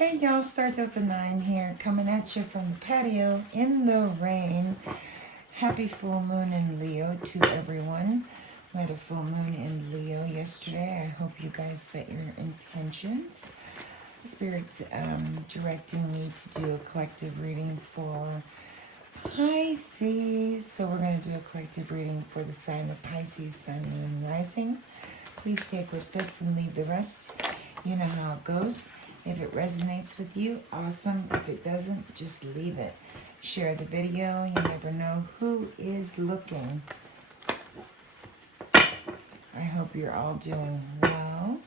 Hey y'all, Start out the 9 here, coming at you from the patio in the rain. Happy full moon in Leo to everyone. We had a full moon in Leo yesterday. I hope you guys set your intentions. Spirit's directing me to do a collective reading for Pisces. So we're going to do a collective reading for the sign of Pisces, Sun, Moon, Rising. Please take what fits and leave the rest. You know how it goes. If it resonates with you, awesome. If it doesn't, just leave it. Share the video. You never know who is looking. I hope you're all doing well.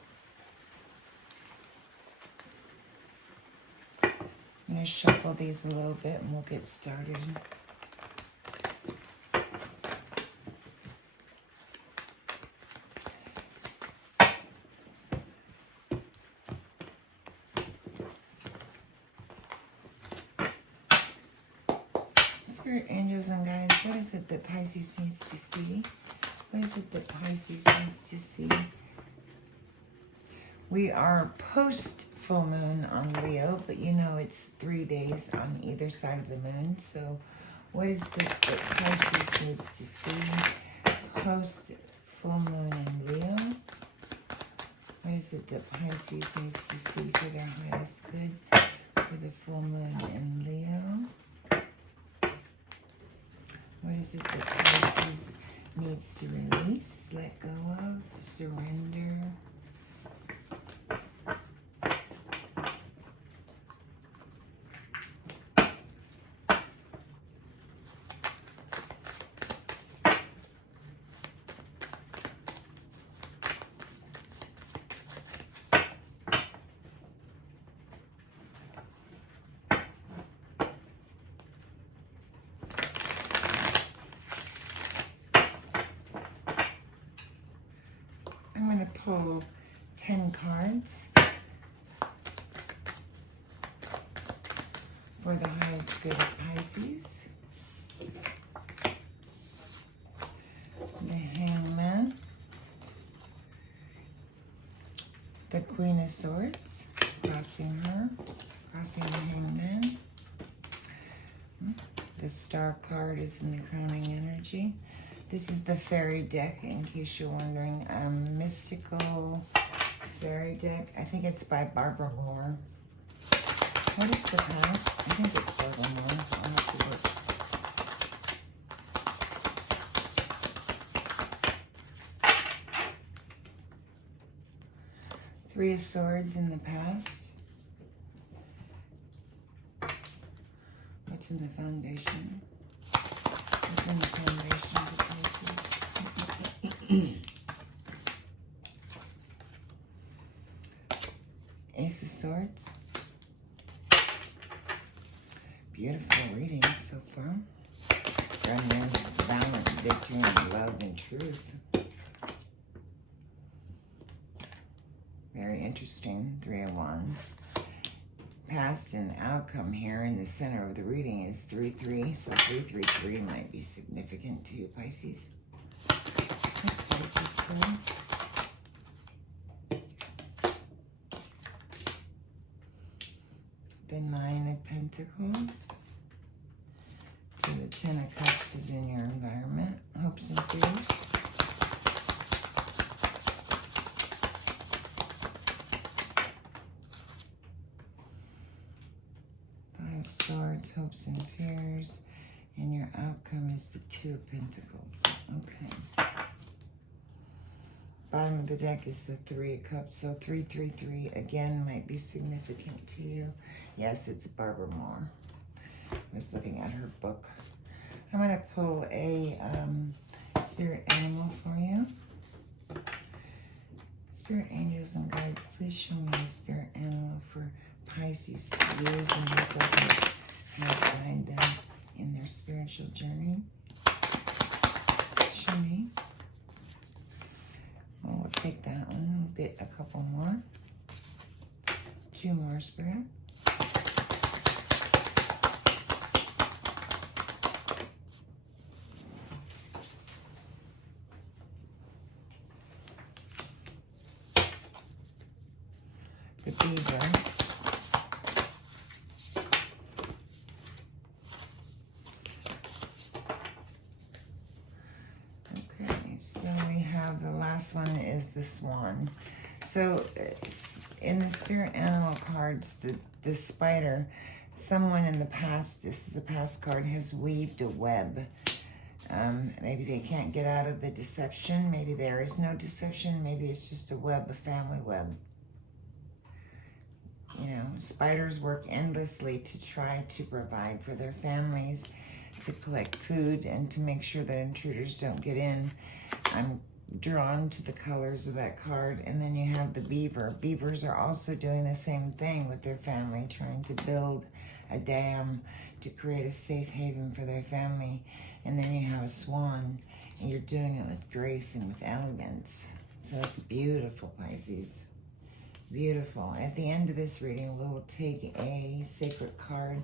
I'm going to shuffle these a little bit and we'll get started. Spirit, angels, and guides, what is it that Pisces needs to see? What is it that Pisces needs to see? We are post full moon on Leo, but you know it's 3 days on either side of the moon. So what is it that Pisces needs to see post full moon in Leo? What is it that Pisces needs to see for their highest good for the full moon in Leo? What is it that Pisces needs to release, let go of, surrender? I'm going to pull 10 cards for the highest good of Pisces. The Hangman, the Queen of Swords, crossing the Hangman. The Star card is in the crowning energy. This is the fairy deck, in case you're wondering. Mystical fairy deck. I think it's by Barbara Moore. What is the past? I think it's Barbara Moore. I'll have to look. Three of Swords in the past. What's in the foundation? What's in the foundation of the Pisces? Ace of Swords. Beautiful reading so far. Romance, balance, victory, and love and truth. Very interesting. Three of Wands. Past and outcome here in the center of the reading is 3-3. So 3-3-3 might be significant to you, Pisces. What's Pisces called? The Nine of Pentacles. To the Ten of Cups is in your environment. Hopes and fears. Five of Swords, hopes and fears. And your outcome is the Two of Pentacles. Okay. Bottom of the deck is the Three of Cups. So 3-3-3 again might be significant to you. Yes, it's Barbara Moore. I was looking at her book. I'm going to pull a spirit animal for you. Spirit angels and guides, please show me a spirit animal for Pisces to use and work with how to guide them in their spiritual journey. Show me. Well, we'll take that one. We'll get a couple more. 2 more, Spirit. The Beaver. So we have the last one is the Swan. So in the spirit animal cards, the spider, someone in the past, this is a past card, has weaved a web. Maybe they can't get out of the deception. Maybe there is no deception. Maybe it's just a web, a family web. You know, spiders work endlessly to try to provide for their families, to collect food, and to make sure that intruders don't get in. I'm drawn to the colors of that card. And then you have the beaver. Beavers are also doing the same thing with their family, trying to build a dam to create a safe haven for their family. And then you have a swan, and you're doing it with grace and with elegance. So it's beautiful, Pisces. Beautiful. At the end of this reading, we'll take a sacred card,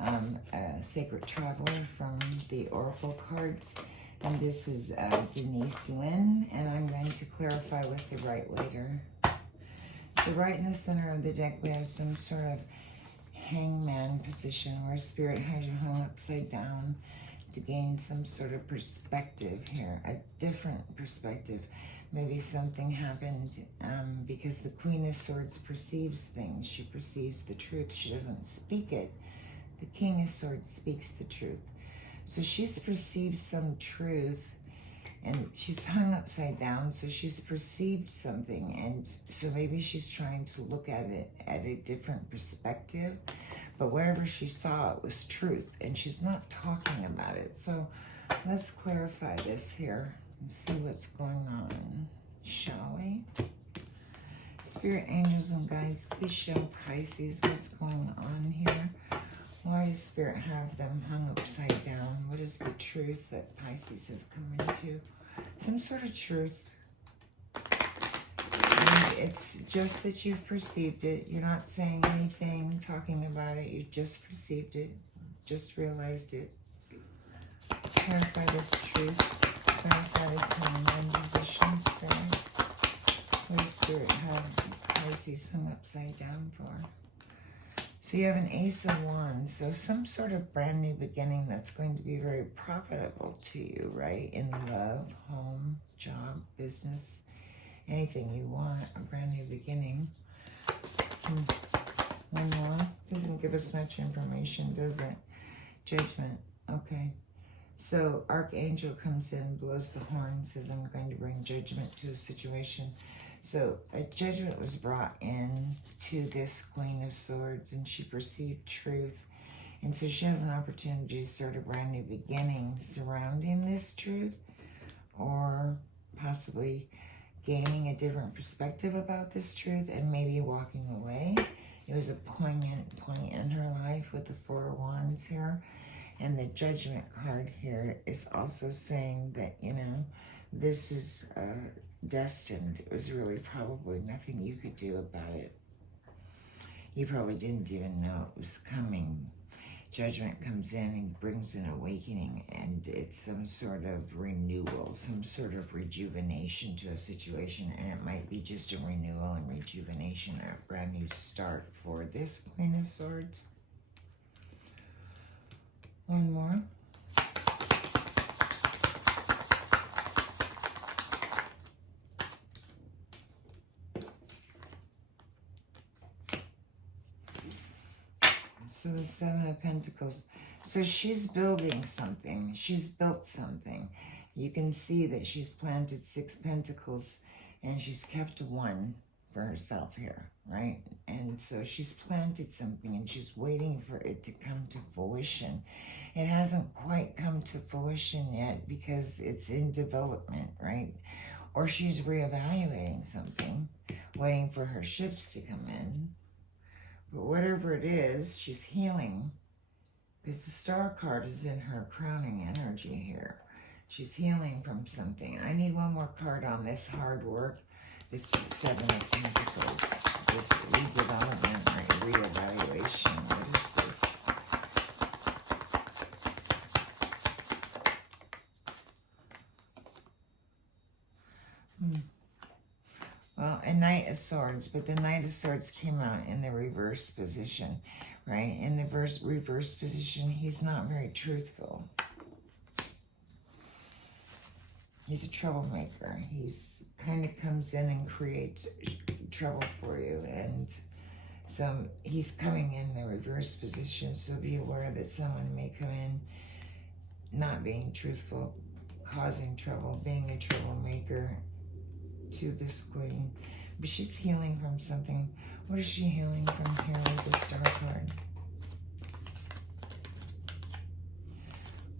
a sacred traveler from the oracle cards. And this is Denise Lynn, and I'm going to clarify with the right waiter. So right in the center of the deck, we have some sort of hangman position where spirit has you hung upside down to gain some sort of perspective here, a different perspective. Maybe something happened because the Queen of Swords perceives things. She perceives the truth. She doesn't speak it. The King of Swords speaks the truth. So she's perceived some truth, and she's hung upside down, so she's perceived something, and so maybe she's trying to look at it at a different perspective, but whatever she saw, it was truth, and she's not talking about it. So let's clarify this here and see what's going on, shall we? Spirit, angels, and guides, please show Pisces what's going on here. Why does Spirit have them hung upside down? What is the truth that Pisces has come into? Some sort of truth. And it's just that you've perceived it. You're not saying anything, talking about it. You just perceived it. Just realized it. Clarify this truth. Clarify this hangman position, Spirit. What does Spirit have Pisces hung upside down for? So you have an Ace of Wands, so some sort of brand new beginning that's going to be very profitable to you, right? In love, home, job, business, anything you want, a brand new beginning. One more. Doesn't give us much information, does it? Judgment. Okay. So Archangel comes in, blows the horn, says, I'm going to bring judgment to a situation. So a judgment was brought in to this Queen of Swords, and she perceived truth. And so she has an opportunity to start a brand new beginning surrounding this truth, or possibly gaining a different perspective about this truth and maybe walking away. It was a poignant point in her life with the Four of Wands here. And the Judgment card here is also saying that, you know, this is destined. It was really probably nothing you could do about it. You probably didn't even know it was coming. Judgment comes in and brings an awakening, and it's some sort of renewal, some sort of rejuvenation to a situation, and it might be just a renewal and rejuvenation, a brand new start for this Queen of Swords. One more. So the Seven of Pentacles. So she's building something. She's built something. You can see that she's planted 6 pentacles and she's kept 1 for herself here, right? And so she's planted something and she's waiting for it to come to fruition. It hasn't quite come to fruition yet because it's in development, right? Or she's reevaluating something, waiting for her shifts to come in. But whatever it is, she's healing. Because the Star card is in her crowning energy here. She's healing from something. I need one more card on this hard work. This Seven of Pentacles. This redevelopment or reevaluation. What is this? Well, a Knight of Swords, but the Knight of Swords came out in the reverse position, right? In the reverse position, he's not very truthful. He's a troublemaker. He's kind of comes in and creates trouble for you. And so he's coming in the reverse position. So be aware that someone may come in not being truthful, causing trouble, being a troublemaker to this queen. But she's healing from something. What is she healing from here with the Star card?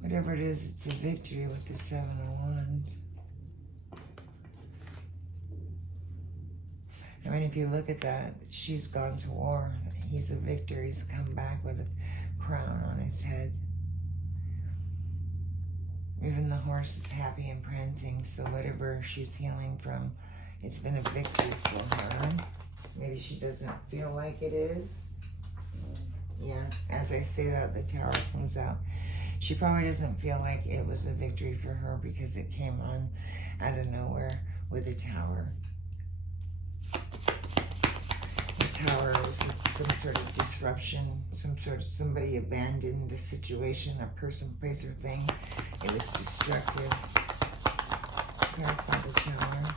Whatever it is, it's a victory with the Seven of Wands. I mean, if you look at that, she's gone to war. He's a victor. He's come back with a crown on his head. Even the horse is happy and prancing, so whatever she's healing from, it's been a victory for her. Maybe she doesn't feel like it is. Yeah, as I say that, the Tower comes out. She probably doesn't feel like it was a victory for her because it came on out of nowhere with the Tower. The Tower is some sort of disruption, somebody abandoned a situation, a person, place, or thing. It was destructive. Clarify the Tower.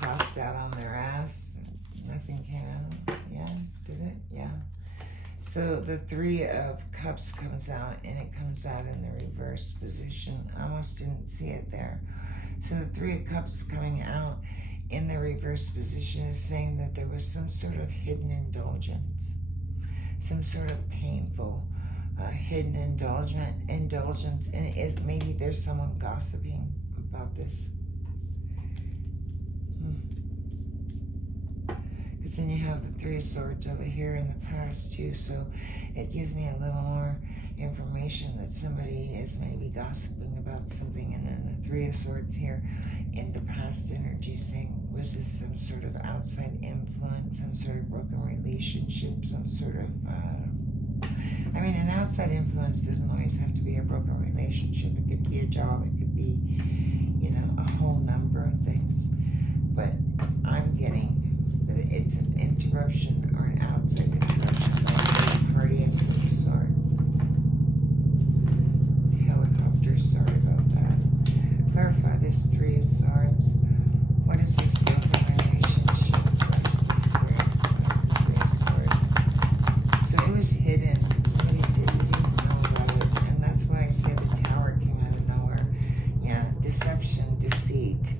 Tossed out on their ass. Nothing came out. Yeah, did it? Yeah. So the Three of Cups comes out, and it comes out in the reverse position. I almost didn't see it there. So the Three of Cups coming out in the reverse position is saying that there was some sort of hidden indulgence, some sort of painful hidden indulgence, and it is maybe there's someone gossiping about this. Because then you have the Three of Swords over here in the past too, so it gives me a little more information that somebody is maybe gossiping about something. And then the Three of Swords here in the past energy saying, was this some sort of outside influence, some sort of broken relationship, some sort of I mean, an outside influence doesn't always have to be a broken relationship. It could be a job, it could be, you know, a whole number of things. But I'm getting that it's an interruption or an outside interruption by a party of some sort. Helicopter, sorry about that. Clarify this Three of Swords. What is this broken relationship? What is this Spirit? What is the Three of Swords? So it was hidden. Somebody didn't even know about it. And that's why I say the Tower came out of nowhere. Yeah, deception, deceit.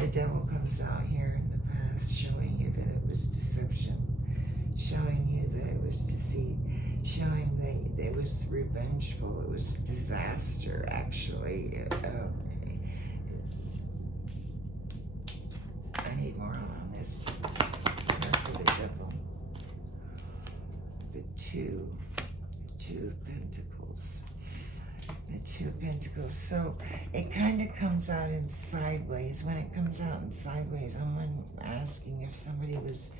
The Devil comes out here in the past, showing you that it was deception, showing you that it was deceit, showing that it was revengeful, it was disaster, actually. I need more on this. For the Devil. The Two of Pentacles. The Two of Pentacles. So it kind of comes out in sideways. When it comes out in sideways, I'm asking if somebody was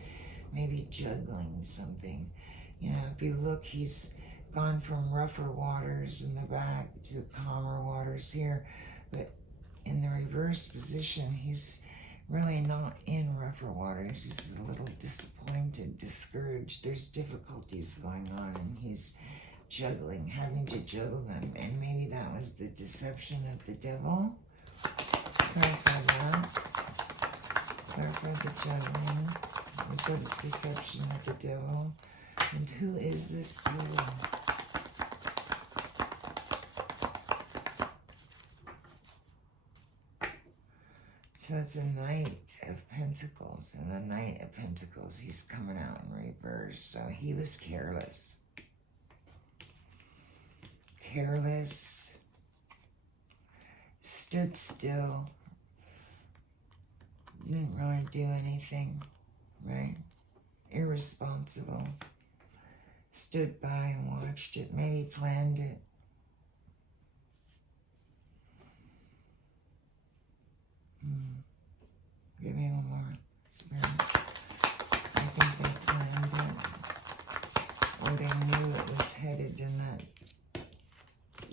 maybe juggling something. You know, if you look, he's gone from rougher waters in the back to calmer waters here. But in the reverse position, he's really not in rougher waters. He's a little disappointed, discouraged. There's difficulties going on, and he's juggling, having to juggle them, and maybe that was the deception of the Devil. Clarify that. Clarify the juggling. Was that the deception of the Devil? And who is this Devil? So it's a Knight of Pentacles, and the Knight of Pentacles, he's coming out in reverse. So he was careless. Careless, stood still, didn't really do anything, right? Irresponsible, stood by and watched it, maybe planned it. Give me one more, Spirit. I think they planned it, or they knew it was headed in that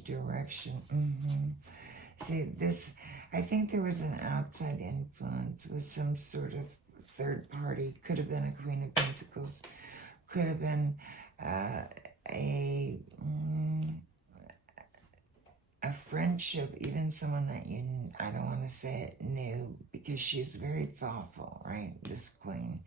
direction. See, this, I think there was an outside influence with some sort of third party. Could have been a Queen of Pentacles. Could have been a friendship, even someone that you, I don't want to say it, knew, because she's very thoughtful, right? This Queen.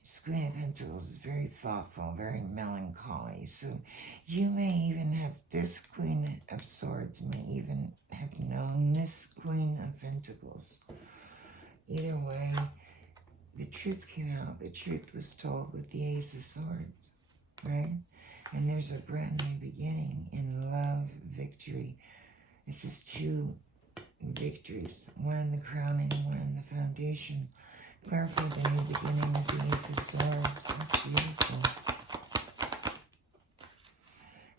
This Queen of Pentacles is very thoughtful, very melancholy. So you may even have, this Queen of Swords may even have known this Queen of Pentacles. Either way, the truth came out. The truth was told with the Ace of Swords, right? And there's a brand new beginning in love, victory. This is two victories, one in the crown and one in the foundation. Clarify the new beginning with the Ace of Swords. That's beautiful.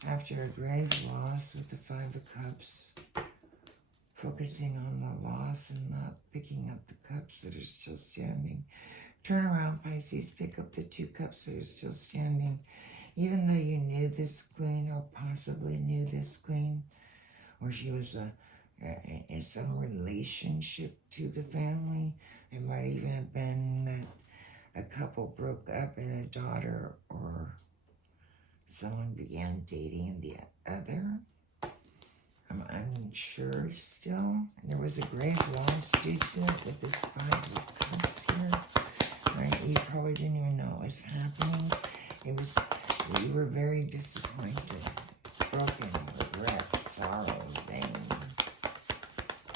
After a grave loss with the Five of Cups, focusing on the loss and not picking up the cups that are still standing. Turn around, Pisces. Pick up the 2 cups that are still standing. Even though you knew this Queen, or possibly knew this Queen, or she was some relationship to the family. It might even have been that a couple broke up and a daughter or someone began dating the other. I'm unsure still. There was a grave loss due to it with this 5 of Cups here. Right? You probably didn't even know it was happening. It was, you were very disappointed, broken, regret, sorrow, pain.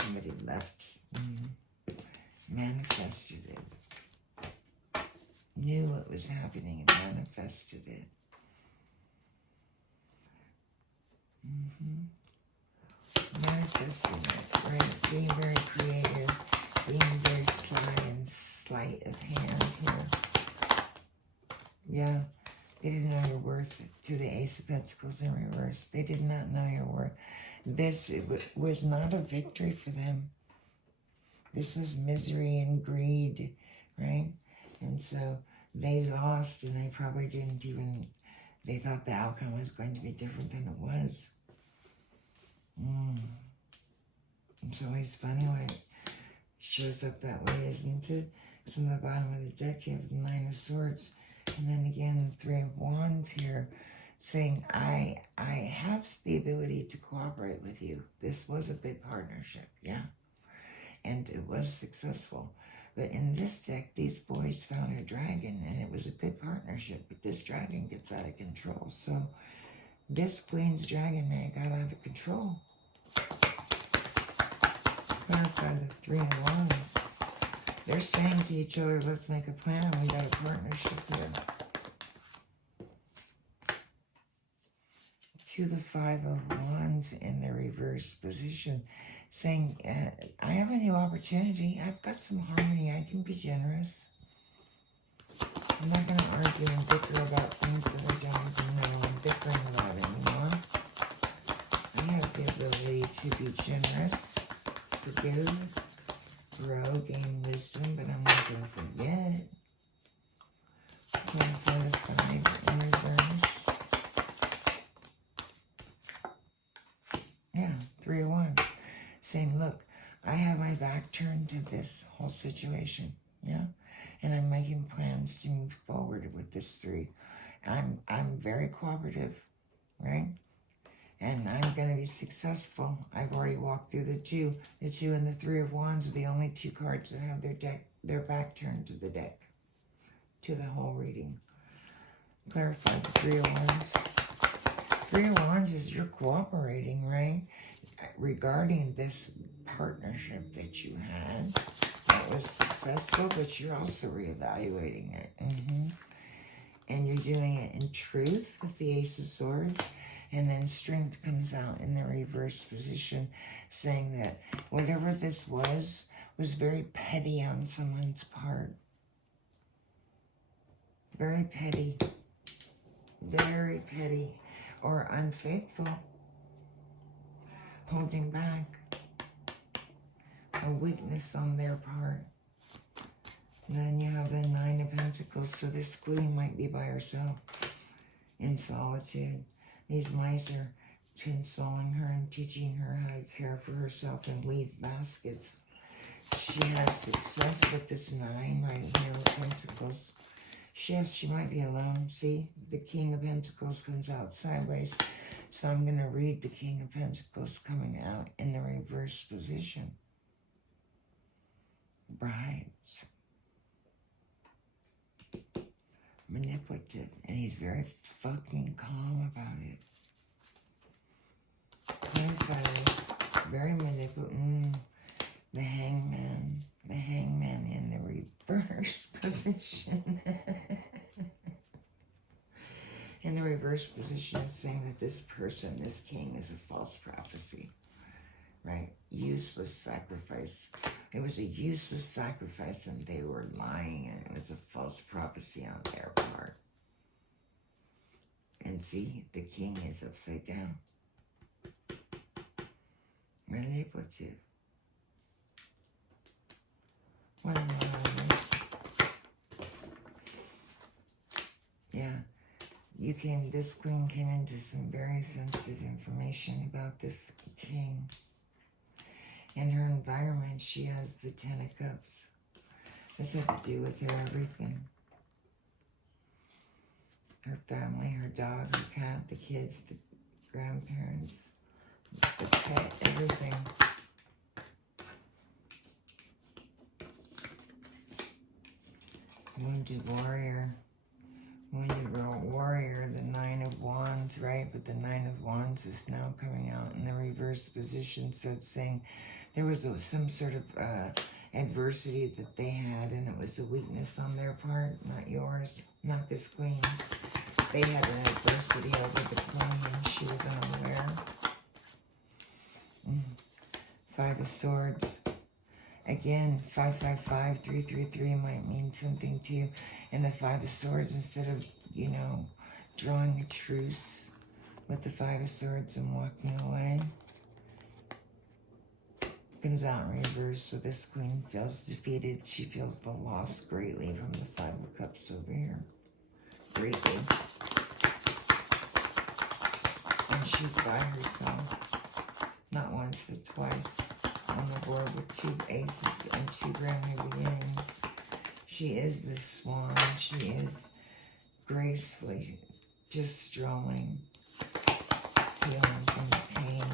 Somebody left, manifested it, knew it was happening and manifested it. Manifesting it, right? Being very creative, being very sly and sleight of hand here. Yeah, they didn't know your worth to the Ace of Pentacles in reverse. They did not know your worth. This was not a victory for them. This was misery and greed, right? And so they lost, and they probably didn't even, they thought the outcome was going to be different than it was. It's always funny when it shows up that way, isn't it? So on the bottom of the deck, you have the 9 of Swords, and then again, the 3 of Wands here, saying, I have the ability to cooperate with you. This was a good partnership, yeah. And it was successful. But in this deck, these boys found a dragon, and it was a good partnership, but this dragon gets out of control. So this Queen's dragon may have got out of control. Clarify the 3 of Wands. They're saying to each other, let's make a plan. We got a partnership here. To the 5 of Wands in the reverse position, saying, I have a new opportunity. I've got some harmony. I can be generous. I'm not going to argue and bicker about things that I don't even know I'm bickering about anymore. I have the ability to be generous, forgive, grow, gain wisdom, but I'm not going to forget. Clarify the 5 in reverse. Yeah, 3 of Wands. Saying, look, I have my back turned to this whole situation, yeah? And I'm making plans to move forward with this 3. I'm very cooperative, right? And I'm going to be successful. I've already walked through the 2. The 2 and the 3 of Wands are the only 2 cards that have their back turned to the deck, to the whole reading. Clarify the 3 of Wands. 3 of Wands is you're cooperating, right? Regarding this partnership that you had. That was successful, but you're also reevaluating it. And you're doing it in truth with the Ace of Swords. And then Strength comes out in the reverse position, saying that whatever this was very petty on someone's part. Very petty. Very petty. Or unfaithful. Holding back. A weakness on their part. And then you have the 9 of Pentacles, so this Queen might be by herself in solitude. These mice are consoling her and teaching her how to care for herself and weave baskets. She has success with this 9 right here with Pentacles. She might be alone. See, the King of Pentacles comes out sideways. So I'm going to read the King of Pentacles coming out in the reverse position. Bribes. Manipulative. And he's very fucking calm about it. Queen of Feathers. Very manipulative. The Hangman. The Hangman in the reverse position. In the reverse position is saying that this person, this king, is a false prophecy, right? Useless sacrifice. It was a useless sacrifice and they were lying and it was a false prophecy on their part. And see, the king is upside down. Manipulative. What am I on this? Yeah. This queen came into some very sensitive information about this king. In her environment, she has the 10 of Cups. This had to do with her everything. Her family, her dog, her cat, the kids, the grandparents, the pet, everything. Wounded warrior. Wounded warrior, the 9 of Wands, right? But the 9 of Wands is now coming out in the reverse position. So it's saying there was some sort of adversity that they had, and it was a weakness on their part, not yours, not this queen's. They had an adversity over the queen, and she was unaware. 5 of Swords. Again, 555, 333 might mean something to you. And the 5 of Swords, instead of, drawing a truce with the 5 of Swords and walking away, comes out in reverse. So this queen feels defeated. She feels the loss greatly from the 5 of Cups over here. Greatly. And she's by herself. Not once, but twice. On the board with 2 aces and 2 brand new beginnings. She is the swan. She is gracefully just strolling, healing from the pain,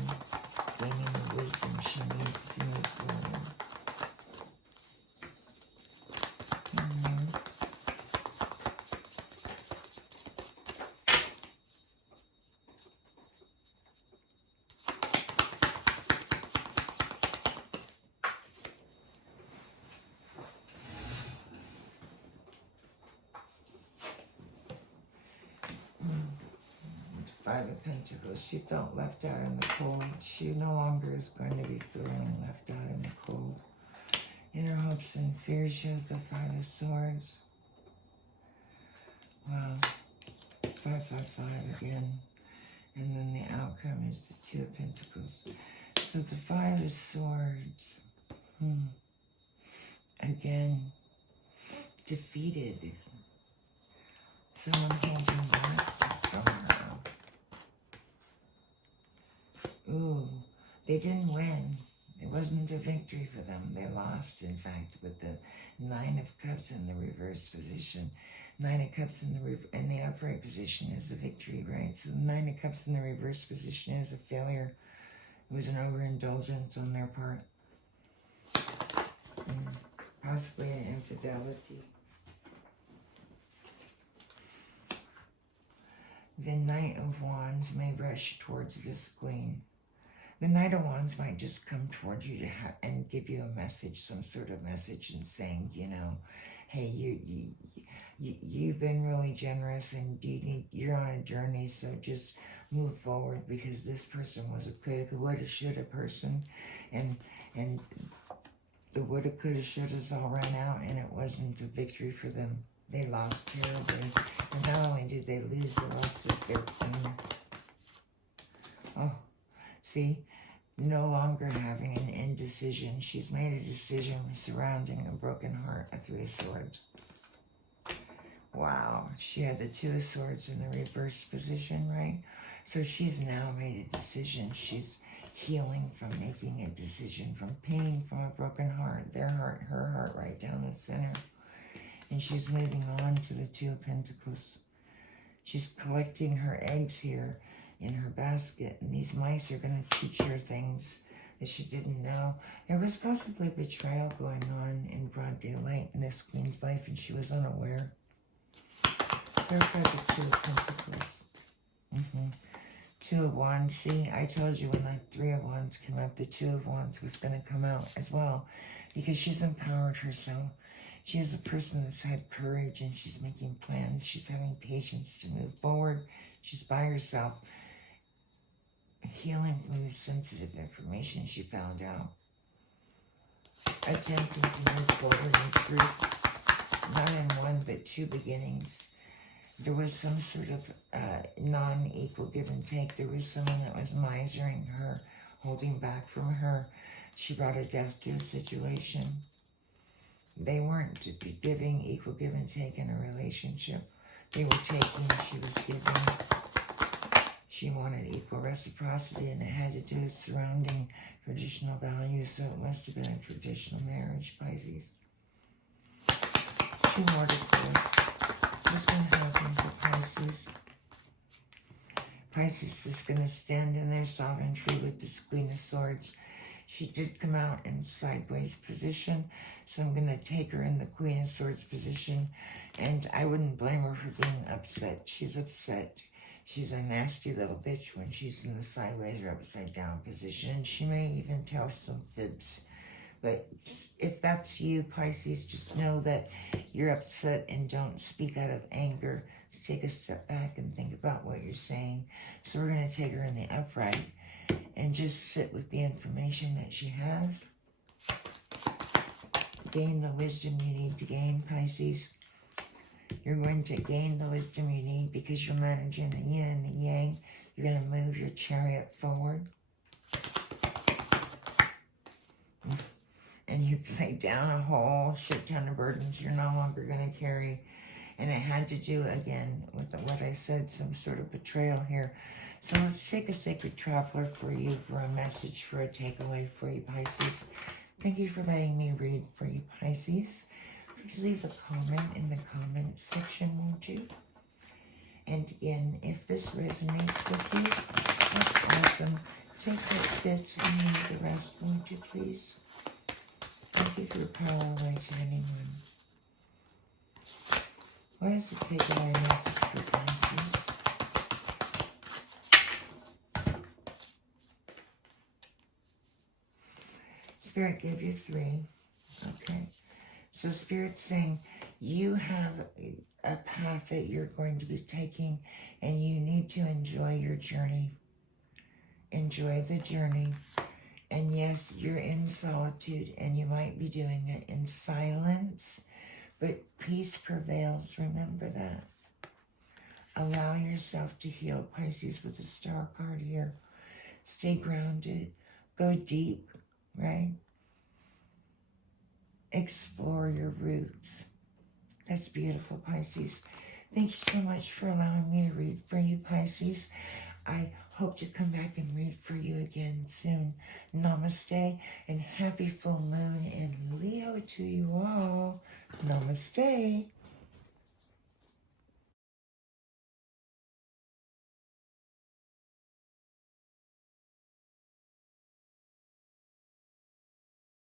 gaining the wisdom she needs to move forward. Five of Pentacles. She felt left out in the cold. She no longer is going to be feeling left out in the cold. In her hopes and fears, she has the 5 of Swords. Wow. 555 again. And then the outcome is the 2 of Pentacles. So the 5 of Swords. Again. Defeated. Someone holding back from her. Ooh, they didn't win. It wasn't a victory for them. They lost, in fact, with the 9 of Cups in the reverse position. 9 of Cups in the upright position is a victory, right? So the 9 of Cups in the reverse position is a failure. It was an overindulgence on their part. And possibly an infidelity. The Knight of Wands may rush towards this queen. The Knight of Wands might just come towards you and give you a message, some sort of message, and saying, hey, you've been really generous and you're on a journey, so just move forward, because this person was a coulda, woulda, shoulda person, and the woulda, coulda, shouldas all ran out, and it wasn't a victory for them. They lost terribly, and not only did they lose, they lost their queen. Oh, see, no longer having an indecision. She's made a decision surrounding a broken heart, a 3 of Swords. Wow, she had the 2 of Swords in the reverse position, right? So she's now made a decision. She's healing from making a decision, from pain, from a broken heart, their heart, her heart, right down the center. And she's moving on to the 2 of Pentacles. She's collecting her eggs here in her basket, and these mice are going to teach her things that she didn't know. There was possibly betrayal going on in broad daylight in this queen's life, and she was unaware. Clarify the Two of Pentacles. Two of Wands. See, I told you when that Three of Wands came up, the Two of Wands was going to come out as well, because she's empowered herself. She is a person that's had courage, and she's making plans. She's having patience to move forward. She's by herself, healing from the sensitive information she found out. Attempting to move forward in truth, not in one but two beginnings. There was some sort of non-equal give and take. There was someone that was misering her, holding back from her. She brought a death to a situation. They weren't giving equal give and take in a relationship. They were taking, she was giving. She wanted equal reciprocity, and it had to do with surrounding traditional values, so it must have been a traditional marriage, Pisces. Two more to close. What's going to happen for Pisces? Pisces is going to stand in their sovereignty with this Queen of Swords. She did come out in sideways position, so I'm going to take her in the Queen of Swords position, and I wouldn't blame her for being upset. She's upset. She's a nasty little bitch when she's in the sideways or upside down position. She may even tell some fibs. But if that's you, Pisces, just know that you're upset and don't speak out of anger. Just take a step back and think about what you're saying. So we're going to take her in the upright and just sit with the information that she has. Gain the wisdom you need to gain, Pisces. You're going to gain the wisdom you need because you're managing the yin and the yang. You're going to move your chariot forward. And you lay down a whole shit ton of burdens you're no longer going to carry. And it had to do, again, with what I said, some sort of betrayal here. So let's take a sacred traveler for you, for a message, for a takeaway for you, Pisces. Thank you for letting me read for you, Pisces. Please leave a comment in the comment section, won't you? And again, if this resonates with you, that's awesome. Take what fits and leave the rest, won't you, please? Don't give your power away to anyone. What is the takeaway message for Pisces? Spirit gave you 3. Okay. So Spirit's saying you have a path that you're going to be taking, and you need to enjoy your journey. Enjoy the journey. And yes, you're in solitude, and you might be doing it in silence, but peace prevails. Remember that. Allow yourself to heal, Pisces, with the Star card here. Stay grounded. Go deep, right? Explore your roots. That's beautiful, Pisces. Thank you so much for allowing me to read for you, Pisces. I hope to come back and read for you again soon. Namaste and happy full moon in Leo to you all. Namaste.